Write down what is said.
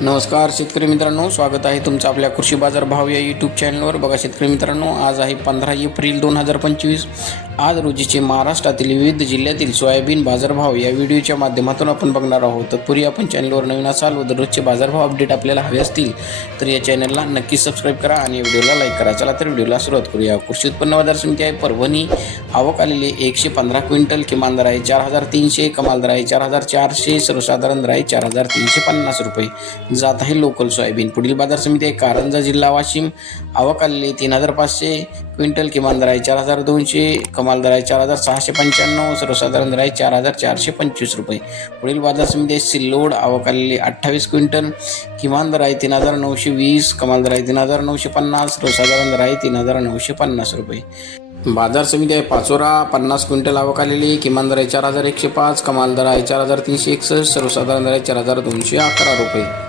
नमस्कार शेतकरी मित्रांनो. स्वागत आहे तुमचं आपल्या कृषी बाजार भाव या यूट्यूब चॅनलवर बघा शेतकरी मित्रांनो आज आहे पंधरा एप्रिल दोन हजार पंचवीस. आज रोजीचे महाराष्ट्रातील विविध जिल्ह्यातील सोयाबीन बाजारभाव या व्हिडिओच्या माध्यमातून आपण बघणार आहोत. तत्पूर्वी आपण चॅनलवर नवीन असाल व दररोजचे बाजारभाव अपडेट आपल्याला हवे असतील तर या चॅनलला नक्की सबस्क्राईब करा आणि व्हिडिओला लाईक करा. चला तर व्हिडिओला सुरुवात करूया. कृषी उत्पन्न बाजार समिती आहे परभणी. आवक आलेली एकशे पंधरा क्विंटल किमान दर आहे चार हजार तीनशे कमाल दर आहे चार हजार चारशे सर्वसाधारण दर आहे चार हजार तीनशे पन्नास रुपये. जात आहे लोकल सोयाबीन. पुढील बाजार समिती आहे कारंजा जिल्हा वाशिम. आवक आलेली तीन हजार पाचशे क्विंटल किमान दर आहे चार हजार दोनशे कमाल दर आहे चार हजार सहाशे पंच्याण्णव सर्वसाधारण दर आहे चार हजार चारशे पंचवीस रुपये. पुढील बाजार समिती आहे सिल्लोड आवक आलेली अठ्ठावीस क्विंटल. किमान दर आहे तीन हजार नऊशे वीस कमाल दर आहे तीन हजार नऊशे पन्नास सर्वसाधारण दर आहे तीन हजार नऊशे पन्नास रुपये. बाजार समिती आहे पाचोरा पन्नास क्विंटल आवक आलेली किमान दर आहे चार हजार एकशे पाच कमाल दर आहे चार हजार तीनशे एकसष्ट सर्वसाधारण दर आहे चार हजार दोनशे अकरा रुपये.